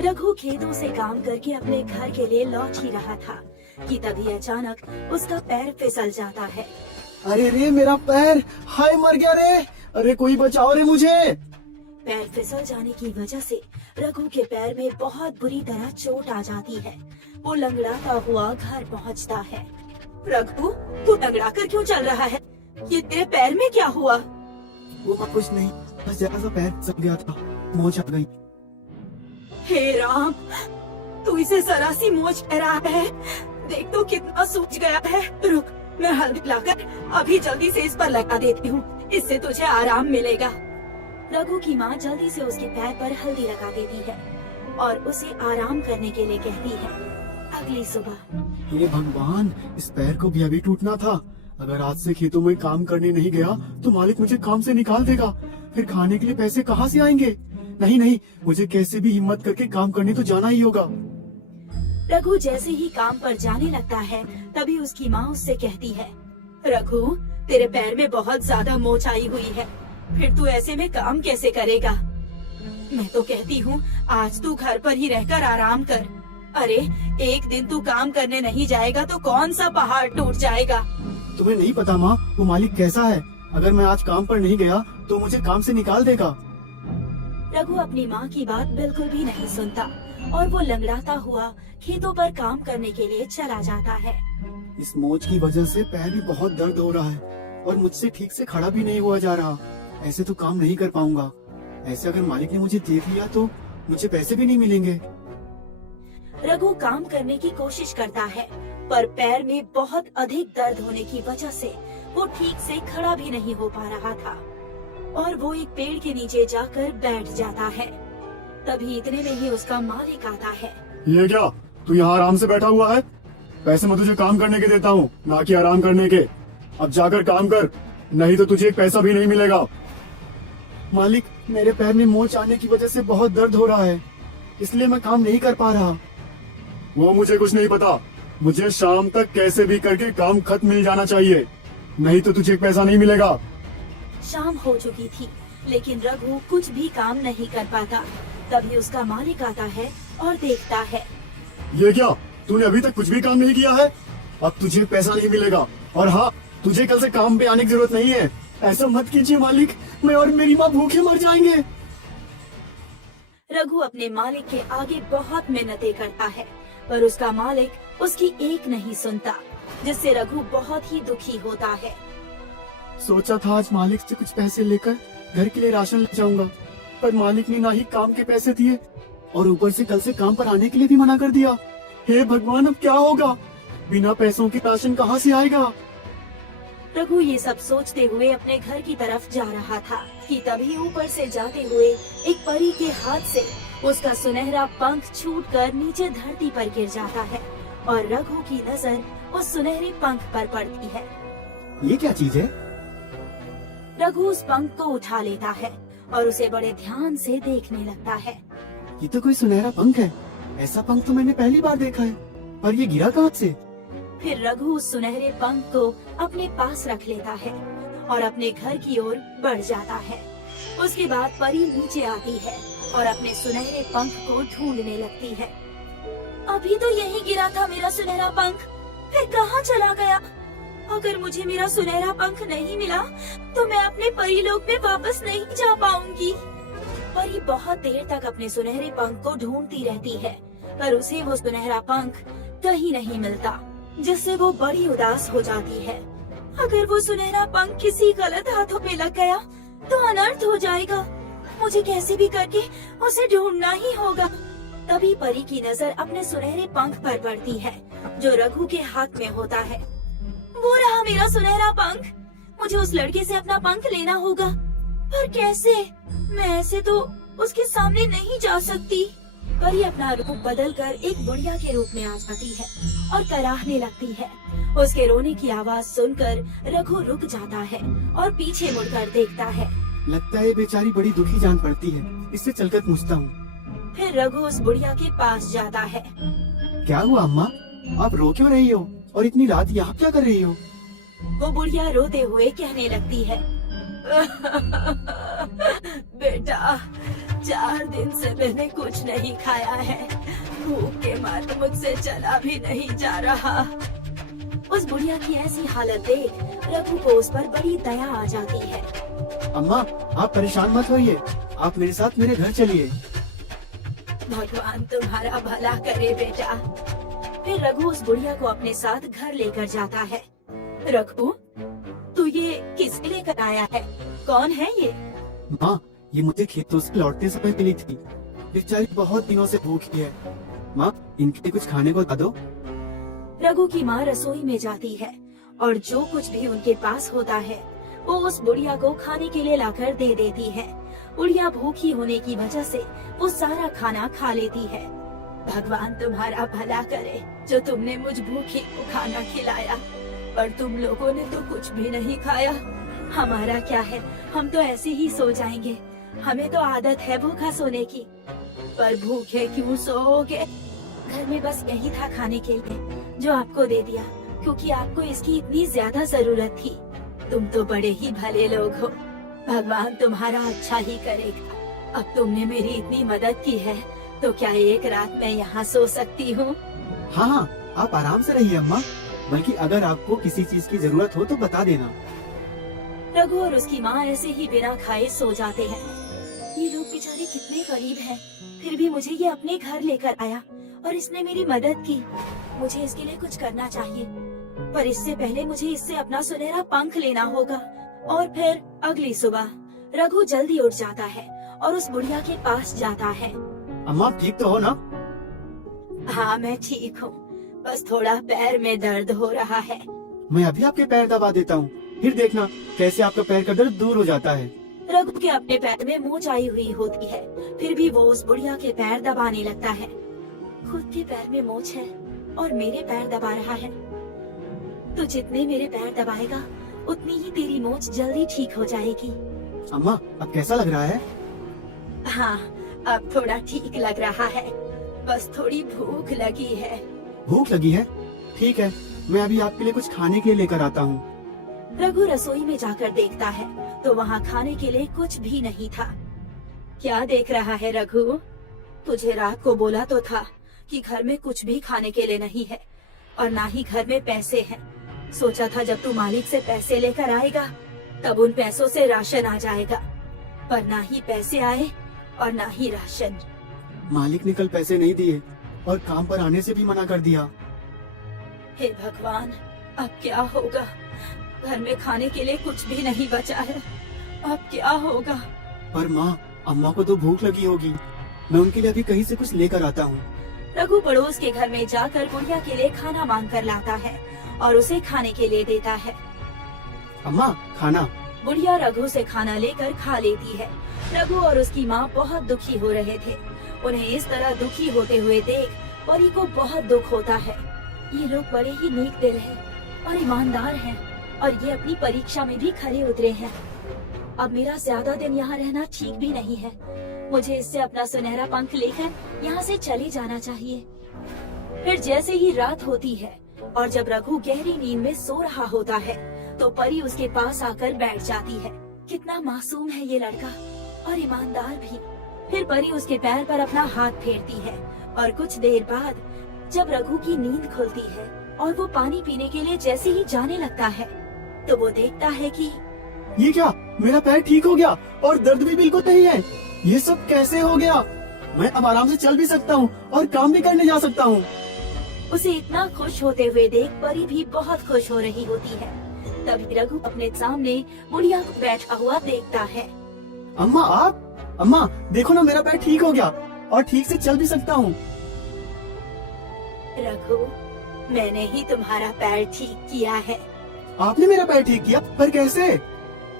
रघु खेतों से काम करके अपने घर के लिए लौट ही रहा था कि तभी अचानक उसका पैर फिसल जाता है। अरे रे मेरा पैर, हाय मर गया रे। अरे कोई बचाओ रे मुझे। पैर फिसल जाने की वजह से रघु के पैर में बहुत बुरी तरह चोट आ जाती है। वो लंगड़ाता हुआ घर पहुंचता है। रघु, तू लंगड़ा कर क्यों चल रहा है? ये तेरे पैर में क्या हुआ? वो कुछ नहीं, बस जरा सा पैर फिसल गया था, मोच आ गई। हे राम, तू इसे जरा सी मोच कह रहा है? देख तो कितना सूज गया है। रुक, मैं हल्दी लाकर अभी जल्दी से इस पर लगा देती हूँ, इससे तुझे आराम मिलेगा। रघु की माँ जल्दी से उसके पैर पर हल्दी लगा देती है और उसे आराम करने के लिए कहती है। अगली सुबह, हे भगवान, इस पैर को भी अभी टूटना था। अगर आज से खेतों में काम करने नहीं गया तो मालिक मुझे काम से निकाल देगा। फिर खाने के लिए पैसे कहाँ से आएंगे? नहीं नहीं, मुझे कैसे भी हिम्मत करके काम करने तो जाना ही होगा। रघु जैसे ही काम पर जाने लगता है तभी उसकी माँ उससे कहती है, रघु, तेरे पैर में बहुत ज्यादा मोच आई हुई है, फिर तू ऐसे में काम कैसे करेगा? मैं तो कहती हूँ आज तू घर पर ही रहकर आराम कर। अरे एक दिन तू काम करने नहीं जाएगा तो कौन सा पहाड़ टूट जाएगा। तुम्हें नहीं पता माँ, वो मालिक कैसा है। अगर मैं आज काम पर नहीं गया तो मुझे काम से निकाल देगा। रघु अपनी माँ की बात बिल्कुल भी नहीं सुनता और वो लंगड़ाता हुआ खेतों पर काम करने के लिए चला जाता है। इस मोच की वजह से पैर भी बहुत दर्द हो रहा है और मुझसे ठीक से खड़ा भी नहीं हुआ जा रहा। ऐसे तो काम नहीं कर पाऊंगा। ऐसे अगर मालिक ने मुझे देख लिया तो मुझे पैसे भी नहीं मिलेंगे। रघु काम करने की कोशिश करता है पर पैर में बहुत अधिक दर्द होने की वजह से वो ठीक से खड़ा भी नहीं हो पा रहा था और वो एक पेड़ के नीचे जाकर बैठ जाता है। तभी इतने में ही उसका मालिक आता है। ये क्या, तू यहाँ आराम से बैठा हुआ है? पैसे मैं तुझे काम करने के देता हूँ, ना कि आराम करने के। अब जाकर काम कर, नहीं तो तुझे एक पैसा भी नहीं मिलेगा। मालिक, मेरे पैर में मोच आने की वजह से बहुत दर्द हो रहा है, इसलिए मैं काम नहीं कर पा रहा। वो मुझे कुछ नहीं पता, मुझे शाम तक कैसे भी करके काम खत्म मिल जाना चाहिए, नहीं तो तुझे एक पैसा नहीं मिलेगा। शाम हो चुकी थी लेकिन रघु कुछ भी काम नहीं कर पाता। तभी उसका मालिक आता है और देखता है। ये क्या, तूने अभी तक कुछ भी काम नहीं किया है? अब तुझे पैसा नहीं मिलेगा। और हाँ, तुझे कल से काम पे आने की जरूरत नहीं है। ऐसा मत कीजिए मालिक, मैं और मेरी माँ भूखे मर जाएंगे। रघु अपने मालिक के आगे बहुत मेहनतें करता है पर उसका मालिक उसकी एक नहीं सुनता, जिससे रघु बहुत ही दुखी होता है। सोचा था आज मालिक से कुछ पैसे लेकर घर के लिए राशन ले जाऊंगा, पर मालिक ने ना ही काम के पैसे दिए और ऊपर से कल से काम पर आने के लिए भी मना कर दिया। हे भगवान, अब क्या होगा? बिना पैसों के राशन कहाँ से आएगा? रघु ये सब सोचते हुए अपने घर की तरफ जा रहा था कि तभी ऊपर से जाते हुए एक परी के हाथ से उसका सुनहरा पंख छूटकर नीचे धरती पर गिर जाता है और रघु की नजर उस सुनहरे पंख पर पड़ती है। ये क्या चीज है? रघु उस पंख को उठा लेता है और उसे बड़े ध्यान से देखने लगता है। ये तो कोई सुनहरा पंख है। ऐसा पंख तो मैंने पहली बार देखा है, पर ये गिरा कहाँ से? फिर रघु उस सुनहरे पंख को अपने पास रख लेता है और अपने घर की ओर बढ़ जाता है। उसके बाद परी नीचे आती है और अपने सुनहरे पंख को ढूंढने लगती है। अभी तो यहीं गिरा था मेरा सुनहरा पंख, फिर कहाँ चला गया? अगर मुझे मेरा सुनहरा पंख नहीं मिला तो मैं अपने परी लोक में वापस नहीं जा पाऊंगी। परी बहुत देर तक अपने सुनहरे पंख को ढूंढती रहती है पर उसे वो सुनहरा पंख कहीं नहीं मिलता, जिससे वो बड़ी उदास हो जाती है। अगर वो सुनहरा पंख किसी गलत हाथों पे लग गया तो अनर्थ हो जाएगा। मुझे कैसे भी करके उसे ढूंढना ही होगा। तभी परी की नजर अपने सुनहरे पंख पर पड़ती है जो रघु के हाथ में होता है। वो रहा मेरा सुनहरा पंख। मुझे उस लड़के से अपना पंख लेना होगा, पर कैसे? मैं ऐसे तो उसके सामने नहीं जा सकती। परी अपना रूप बदलकर एक बुढ़िया के रूप में आ जाती है और कराहने लगती है। उसके रोने की आवाज सुनकर रघु रुक जाता है और पीछे मुड़कर देखता है। लगता है बेचारी बड़ी दुखी जान पड़ती है, इससे चलकर पूछता हूँ। फिर रघु उस बुढ़िया के पास जाता है। क्या हुआ अम्मा, आप रो क्यों रही हो और इतनी रात यहाँ क्या कर रही हो? वो बुढ़िया रोते हुए कहने लगती है। बेटा, 4 दिन से मैंने कुछ नहीं खाया है। भूख के मारे मुझसे चला भी नहीं जा रहा। उस बुढ़िया की ऐसी हालत देख रघु को उस पर बड़ी दया आ जाती है। अम्मा, आप परेशान मत होइए, आप मेरे साथ मेरे घर चलिए। भगवान तुम्हारा भला करे बेटा। फिर रघु उस बुढ़िया को अपने साथ घर लेकर जाता है। रघु, तू ये किसके लेकर आया है? कौन है ये? माँ, ये मुझे खेतों से लौटते समय मिली थी। बेचारी बहुत दिनों से भूखी है। माँ, इनके लिए कुछ खाने को ला दो। रघु की माँ रसोई में जाती है और जो कुछ भी उनके पास होता है वो उस बुढ़िया को खाने के लिए लाकर दे देती है। बुढ़िया भूखी होने की वजह से वो सारा खाना खा लेती है। भगवान तुम्हारा भला करे जो तुमने मुझ भूखी को खाना खिलाया, पर तुम लोगों ने तो कुछ भी नहीं खाया। हमारा क्या है, हम तो ऐसे ही सो जाएंगे। हमें तो आदत है भूखा सोने की, पर भूखे क्यों सोओगे? घर में बस यही था खाने के लिए जो आपको दे दिया, क्योंकि आपको इसकी इतनी ज्यादा जरूरत थी। तुम तो बड़े ही भले लोग हो। भगवान तुम्हारा अच्छा ही करेगा। अब तुमने मेरी इतनी मदद की है तो क्या एक रात मैं यहाँ सो सकती हूँ? हाँ, आप आराम से रहिए अम्मा। बल्कि अगर आपको किसी चीज की जरूरत हो तो बता देना। रघु और उसकी माँ ऐसे ही बिना खाए सो जाते हैं। ये लोग बेचारे कितने गरीब हैं, फिर भी मुझे ये अपने घर लेकर आया और इसने मेरी मदद की। मुझे इसके लिए कुछ करना चाहिए, पर इससे पहले मुझे इससे अपना सुनहरा पंख लेना होगा। और फिर अगली सुबह रघु जल्दी उठ जाता है और उस बुढ़िया के पास जाता है। अम्मा, आप ठीक तो हो ना? हाँ, मैं ठीक हूँ, बस थोड़ा पैर में दर्द हो रहा है। मैं अभी आपके पैर दबा देता हूँ, फिर देखना कैसे आपका पैर का दर्द दूर हो जाता है। रघु के अपने पैर में मोच आई हुई होती है, फिर भी वो उस बुढ़िया के पैर दबाने लगता है। खुद के पैर में मोच है और मेरे पैर दबा रहा है, तो जितने मेरे पैर दबाएगा उतनी ही तेरी मोच जल्दी ठीक हो जाएगी। अम्मा, अब कैसा लग रहा है? हाँ, अब थोड़ा ठीक लग रहा है, बस थोड़ी भूख लगी है। भूख लगी है? ठीक है, मैं अभी आपके लिए कुछ खाने के लिए लेकर आता हूँ। रघु रसोई में जाकर देखता है तो वहाँ खाने के लिए कुछ भी नहीं था। क्या देख रहा है रघु? तुझे रात को बोला तो था कि घर में कुछ भी खाने के लिए नहीं है और ना ही घर में पैसे हैं। सोचा था जब तू मालिक से पैसे लेकर आएगा तब उन पैसों से राशन आ जाएगा, पर ना ही पैसे आए और ना ही राशन। मालिक ने कल पैसे नहीं दिए और काम पर आने से भी मना कर दिया। हे भगवान, अब क्या होगा? घर में खाने के लिए कुछ भी नहीं बचा है, अब क्या होगा? पर माँ, अम्मा को तो भूख लगी होगी, मैं उनके लिए अभी कहीं से कुछ लेकर आता हूँ। रघु पड़ोस के घर में जाकर बुढ़िया के लिए खाना मांग कर लाता है और उसे खाने के लिए देता है। अम्मा, खाना। बुढ़िया रघु से खाना लेकर खा लेती है। रघु और उसकी माँ बहुत दुखी हो रहे थे। उन्हें इस तरह दुखी होते हुए देख परी को बहुत दुख होता है। ये लोग बड़े ही नेक दिल हैं और ईमानदार हैं और ये अपनी परीक्षा में भी खरे उतरे हैं। अब मेरा ज्यादा दिन यहाँ रहना ठीक भी नहीं है। मुझे इससे अपना सुनहरा पंख लेकर यहाँ से चले जाना चाहिए। फिर जैसे ही रात होती है और जब रघु गहरी नींद में सो रहा होता है तो परी उसके पास आकर बैठ जाती है। कितना मासूम है ये लड़का और ईमानदार भी। फिर परी उसके पैर पर अपना हाथ फेरती है और कुछ देर बाद जब रघु की नींद खुलती है और वो पानी पीने के लिए जैसे ही जाने लगता है तो वो देखता है कि ये क्या, मेरा पैर ठीक हो गया और दर्द भी बिल्कुल नहीं है। ये सब कैसे हो गया? मैं अब आराम से चल भी सकता हूँ और काम भी करने जा सकता हूँ। उसे इतना खुश होते हुए देख परी भी बहुत खुश हो रही होती है। तभी रघु अपने सामने बुढ़िया को बैठा हुआ देखता है। अम्मा, आप? अम्मा, देखो ना, मेरा पैर ठीक हो गया और ठीक से चल भी सकता हूँ। रघु, मैंने ही तुम्हारा पैर ठीक किया है। आपने मेरा पैर ठीक किया? पर कैसे?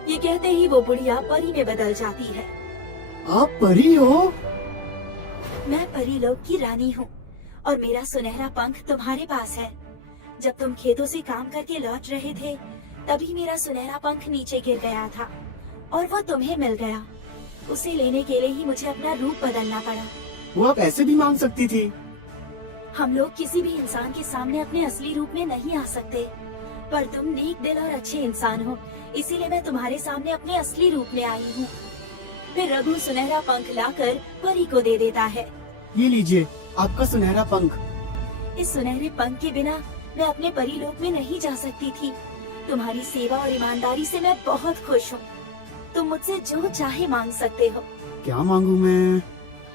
ये कहते ही वो बुढ़िया परी में बदल जाती है। आप परी हो? मैं परी लोक की रानी हूँ और मेरा सुनहरा पंख तुम्हारे पास है। जब तुम खेतों से काम करके लौट रहे थे तभी मेरा सुनहरा पंख नीचे गिर गया था और वो तुम्हें मिल गया। उसे लेने के लिए ही मुझे अपना रूप बदलना पड़ा। वो आप ऐसे भी मांग सकती थी। हम लोग किसी भी इंसान के सामने अपने असली रूप में नहीं आ सकते, पर तुम नेक दिल और अच्छे इंसान हो, इसीलिए मैं तुम्हारे सामने अपने असली रूप में आई हूँ। फिर रघु सुनहरा पंख लाकर परी को दे देता है। ये लीजिए आपका सुनहरा पंख। इस सुनहरे पंख के बिना मैं अपने परी लोक में नहीं जा सकती थी। तुम्हारी सेवा और ईमानदारी से मैं बहुत खुश हूँ। तुम मुझसे जो चाहे मांग सकते हो। क्या मांगू मैं?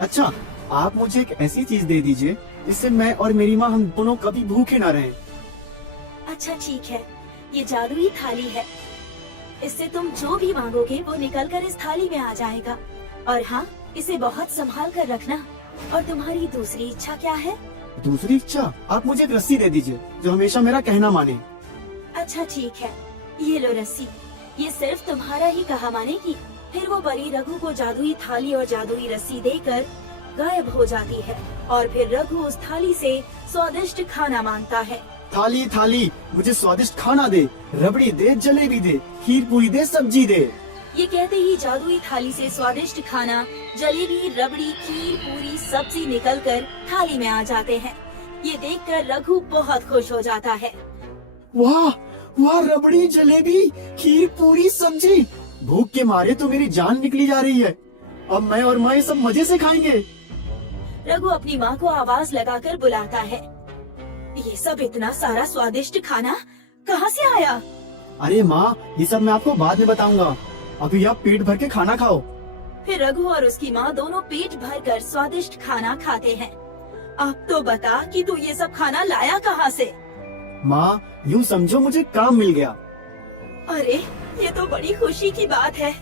अच्छा, आप मुझे एक ऐसी चीज दे दीजिए जिससे मैं और मेरी माँ हम दोनों कभी भूखे ना रहें। अच्छा ठीक है, ये जादुई थाली है। इससे तुम जो भी मांगोगे वो निकलकर इस थाली में आ जाएगा। और हाँ, इसे बहुत संभाल कर रखना। और तुम्हारी दूसरी इच्छा क्या है? दूसरी इच्छा? आप मुझे एक रस्सी दे दीजिए जो हमेशा मेरा कहना माने। अच्छा ठीक है, ये लो रस्सी। ये सिर्फ तुम्हारा ही कहा मानेगी। फिर वो परी रघु को जादुई थाली और जादुई रस्सी देकर गायब हो जाती है। और फिर रघु उस थाली से स्वादिष्ट खाना मांगता है। थाली थाली, मुझे स्वादिष्ट खाना दे, रबड़ी दे, जलेबी दे, खीर पूरी दे, सब्जी दे। ये कहते ही जादुई थाली से स्वादिष्ट खाना, जलेबी, रबड़ी, खीर, पूरी, सब्जी निकलकर थाली में आ जाते हैं। ये देखकर रघु बहुत खुश हो जाता है। वाह वाह, रबड़ी, जलेबी, खीर पूरी, सब्जी। भूख के मारे तो मेरी जान निकली जा रही है। अब मैं और माँ ये सब मजे से खाएंगे। रघु अपनी माँ को आवाज लगाकर बुलाता है। ये सब इतना सारा स्वादिष्ट खाना कहाँ से आया? अरे माँ, ये सब मैं आपको बाद में बताऊंगा। अभी आप पेट भर के खाना खाओ। फिर रघु और उसकी माँ दोनों पेट भरकर स्वादिष्ट खाना खाते हैं। अब तो बता कि तू ये सब खाना लाया कहाँ से? माँ, यूँ समझो मुझे काम मिल गया। अरे, ये तो बड़ी खुशी की बात है।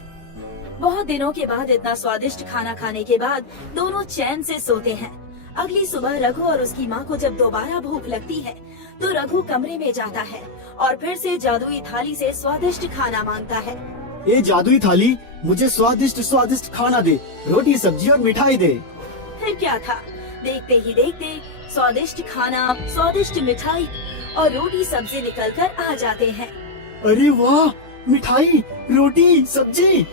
बहुत दिनों के बाद इतना स्वादिष्ट खाना खाने के बाद दोनों चैन से सोते हैं। अगली सुबह रघु और उसकी माँ को जब दोबारा भूख लगती है तो रघु कमरे में जाता है और फिर से जादुई थाली से स्वादिष्ट खाना मांगता है। ये जादुई थाली, मुझे स्वादिष्ट स्वादिष्ट खाना दे, रोटी, सब्जी और मिठाई दे। फिर क्या था, देखते ही देखते स्वादिष्ट खाना, स्वादिष्ट मिठाई और रोटी सब्जी निकलकर आ जाते हैं। अरे वाह, मिठाई, रोटी, सब्जी।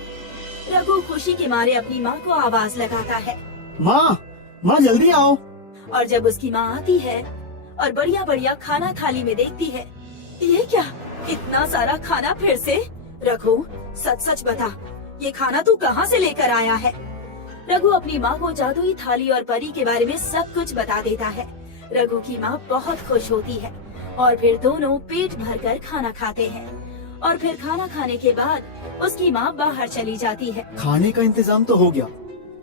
रघु खुशी के मारे अपनी माँ को आवाज लगाता है। माँ जल्दी आओ। और जब उसकी माँ आती है और बढ़िया बढ़िया खाना थाली में देखती है, ये क्या, इतना सारा खाना फिर से? रघु, सच सच बता, ये खाना तू कहाँ से लेकर आया है? रघु अपनी माँ को जादुई थाली और परी के बारे में सब कुछ बता देता है। रघु की माँ बहुत खुश होती है और फिर दोनों पेट भरकर खाना खाते हैं। और फिर खाना खाने के बाद उसकी माँ बाहर चली जाती है। खाने का इंतजाम तो हो गया,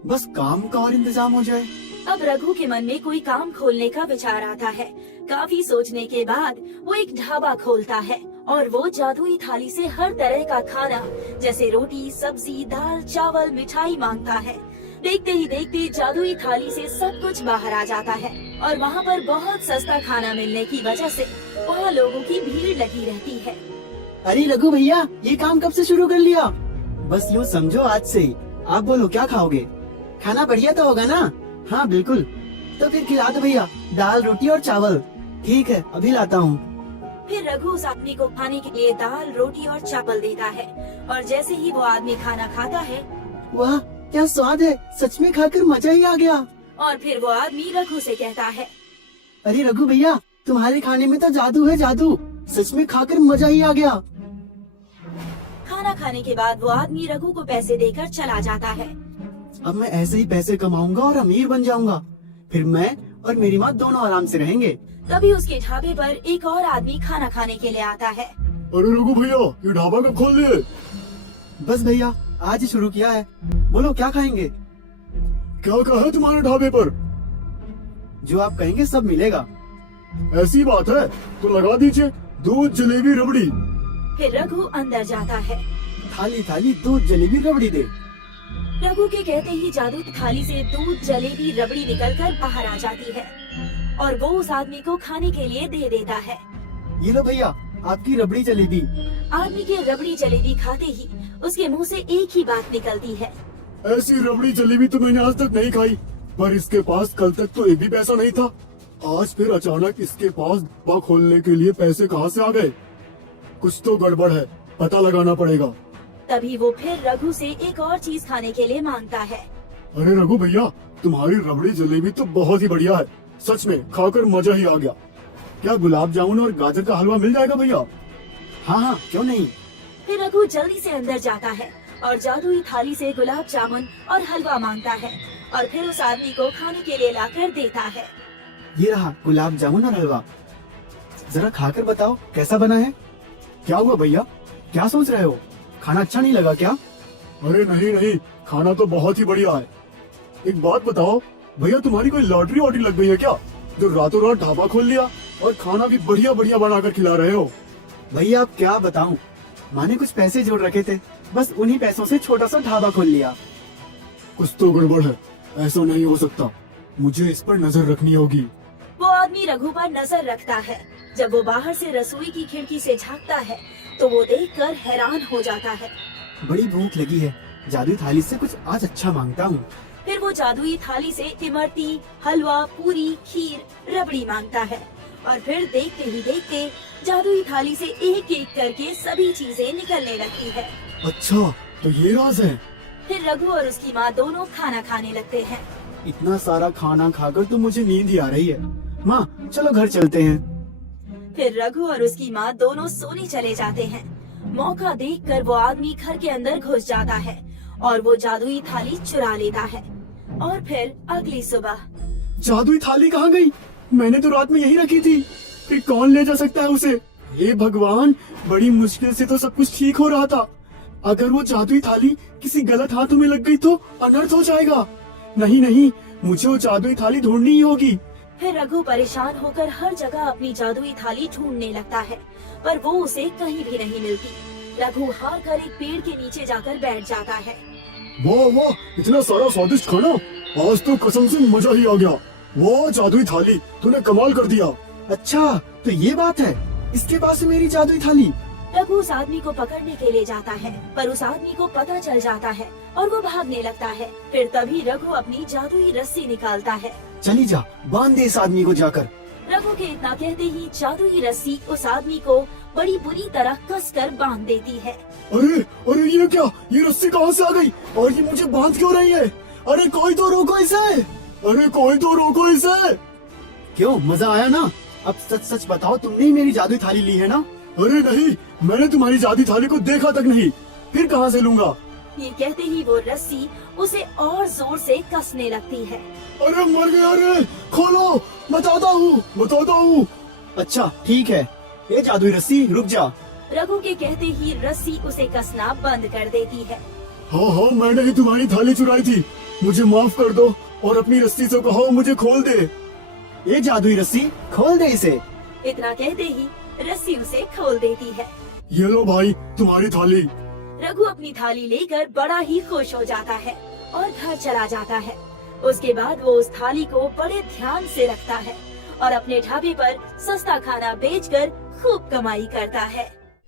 बस काम का और इंतजाम हो जाए। अब रघु के मन में कोई काम खोलने का विचार आता है। काफी सोचने के बाद वो एक ढाबा खोलता है और वो जादुई थाली से हर तरह का खाना जैसे रोटी, सब्जी, दाल, चावल, मिठाई मांगता है। देखते ही देखते जादुई थाली से सब कुछ बाहर आ जाता है और वहाँ पर बहुत सस्ता खाना मिलने की वजह से वहाँ लोगों की भीड़ लगी रहती है। अरे रघु भैया, ये काम कब से शुरू कर लिया? बस यूँ समझो आज से ही। आप बोलो क्या खाओगे? खाना बढ़िया तो होगा ना? हाँ बिल्कुल। तो फिर खिला दो भैया, दाल, रोटी और चावल। ठीक है, अभी लाता हूँ। फिर रघु उस आदमी को खाने के लिए दाल, रोटी और चावल देता है और जैसे ही वो आदमी खाना खाता है, वाह क्या स्वाद है, सच में खाकर मजा ही आ गया। और फिर वो आदमी रघु से कहता है, अरे रघु भैया, तुम्हारे खाने में तो जादू है, जादू। सच में खाकर मजा ही आ गया। खाना खाने के बाद वो आदमी रघु को पैसे देकर चला जाता है। अब मैं ऐसे ही पैसे कमाऊंगा और अमीर बन जाऊंगा। फिर मैं और मेरी माँ दोनों आराम से रहेंगे। तभी उसके ढाबे पर एक और आदमी खाना खाने के लिए आता है। अरे रघु भैया, ये ढाबा कब खोल लिए? बस भैया, आज ही शुरू किया है। बोलो क्या खाएंगे? क्या कहा है तुम्हारे ढाबे पर? जो आप कहेंगे सब मिलेगा। ऐसी बात है तो लगा दीजिए दूध, जलेबी, रबड़ी। फिर रघु अंदर जाता है। थाली थाली दूध, जलेबी, रबड़ी दे। रघु के कहते ही जादू थाली से दूध, जलेबी, रबड़ी निकलकर बाहर आ जाती है और वो उस आदमी को खाने के लिए दे देता है। ये लो भैया, आपकी रबड़ी जलेबी। आदमी के रबड़ी जलेबी खाते ही उसके मुंह से एक ही बात निकलती है, ऐसी रबड़ी जलेबी तो मैंने आज तक नहीं खाई। पर इसके पास कल तक तो एक भी पैसा नहीं था। आज फिर अचानक इसके पास ढाबा खोलने के लिए पैसे कहाँ से आ गए? कुछ तो गड़बड़ है, पता लगाना पड़ेगा। तभी वो फिर रघु से एक और चीज खाने के लिए मांगता है। अरे रघु भैया, तुम्हारी रबड़ी जलेबी तो बहुत ही बढ़िया है। सच में खाकर मजा ही आ गया। क्या गुलाब जामुन और गाजर का हलवा मिल जाएगा भैया? हाँ हाँ, क्यों नहीं। फिर रघु जल्दी से अंदर जाता है और जादुई थाली से गुलाब जामुन और हलवा मांगता है और फिर उस आदमी को खाने के लिए लाकर देता है। ये रहा गुलाब जामुन और हलवा, जरा खाकर बताओ कैसा बना है। क्या हुआ भैया, क्या सोच रहे हो, खाना अच्छा नहीं लगा क्या? अरे नहीं नहीं, खाना तो बहुत ही बढ़िया है। एक बात बताओ भैया, तुम्हारी कोई लॉटरी वॉटरी लग गई है क्या, जो रातों रात ढाबा खोल लिया और खाना भी बढ़िया बढ़िया बनाकर खिला रहे हो? भैया अब क्या बताऊं, माँ ने कुछ पैसे जोड़ रखे थे, बस उन्हीं पैसों से छोटा सा ढाबा खोल लिया। कुछ तो गड़बड़ है, ऐसा नहीं हो सकता, मुझे इस पर नजर रखनी होगी। वो आदमी रघु पर नजर रखता है। जब वो बाहर से रसोई की खिड़की से झांकता है तो वो देखकर हैरान हो जाता है। बड़ी भूख लगी है, जादुई थाली से कुछ आज अच्छा मांगता हूँ। फिर वो जादुई थाली से इमरती, हलवा, पूरी, खीर, रबड़ी मांगता है और फिर देखते ही देखते जादुई थाली से एक एक करके सभी चीजें निकलने लगती है। अच्छा तो ये राज है। फिर रघु और उसकी माँ दोनों खाना खाने लगते हैं। इतना सारा खाना खाकर तो मुझे नींद ही आ रही है। माँ चलो घर चलते हैं। फिर रघु और उसकी माँ दोनों सोने चले जाते हैं। मौका देखकर वो आदमी घर के अंदर घुस जाता है और वो जादुई थाली चुरा लेता है। और फिर अगली सुबह जादुई थाली कहाँ गई? मैंने तो रात में यही रखी थी, फिर कौन ले जा सकता है उसे? हे भगवान, बड़ी मुश्किल से तो सब कुछ ठीक हो रहा था। अगर वो जादुई थाली किसी गलत हाथों में लग गई तो अनर्थ हो जाएगा। नहीं नहीं, मुझे वो जादुई थाली ढूंढनी ही होगी। फिर रघु परेशान होकर हर जगह अपनी जादुई थाली ढूंढने लगता है, पर वो उसे कहीं भी नहीं मिलती। रघु हार कर एक पेड़ के नीचे जाकर बैठ जाता है। वाह वाह, इतना सारा स्वादिष्ट खाना, आज तो कसम से मजा ही आ गया। वाह जादुई थाली, तूने कमाल कर दिया। अच्छा तो ये बात है, इसके पास है मेरी जादुई थाली। रघु उस आदमी को पकड़ने के लिए जाता है, पर उस आदमी को पता चल जाता है और वो भागने लगता है। फिर तभी रघु अपनी जादुई रस्सी निकालता है। चली जा, बांध दे इस आदमी को जाकर। रघु के इतना कहते ही जादुई रस्सी उस आदमी को बड़ी बुरी तरह कसकर बांध देती है। अरे अरे ये क्या, ये रस्सी कहाँ से आ गई और ये मुझे बांध क्यों रही है? अरे कोई तो रोको इसे, अरे कोई तो रोको इसे। क्यों, मजा आया ना? अब सच सच बताओ, तुमने ही मेरी जादुई थाली ली है ना? अरे नहीं, मैंने तुम्हारी जादुई थाली को देखा तक नहीं, फिर कहाँ से लूंगा? ये कहते ही वो रस्सी उसे और जोर से कसने लगती है। अरे मर गया रे, खोलो, बताता हूँ। अच्छा ठीक है, ये जादुई रस्सी रुक जा। रघु के कहते ही रस्सी उसे कसना बंद कर देती है। हाँ, मैंने ही तुम्हारी थाली चुराई थी, मुझे माफ कर दो और अपनी रस्सी से कहो मुझे खोल दे। ये जादुई रस्सी, खोल दे इसे। इतना कहते ही रस्सी उसे खोल देती है। ये लो भाई तुम्हारी थाली। रघु अपनी थाली लेकर बड़ा ही खुश हो जाता है और घर चला जाता है। उसके बाद वो उस थाली को बड़े ध्यान से रखता है और अपने ढाबे पर सस्ता खाना बेचकर खूब कमाई करता है।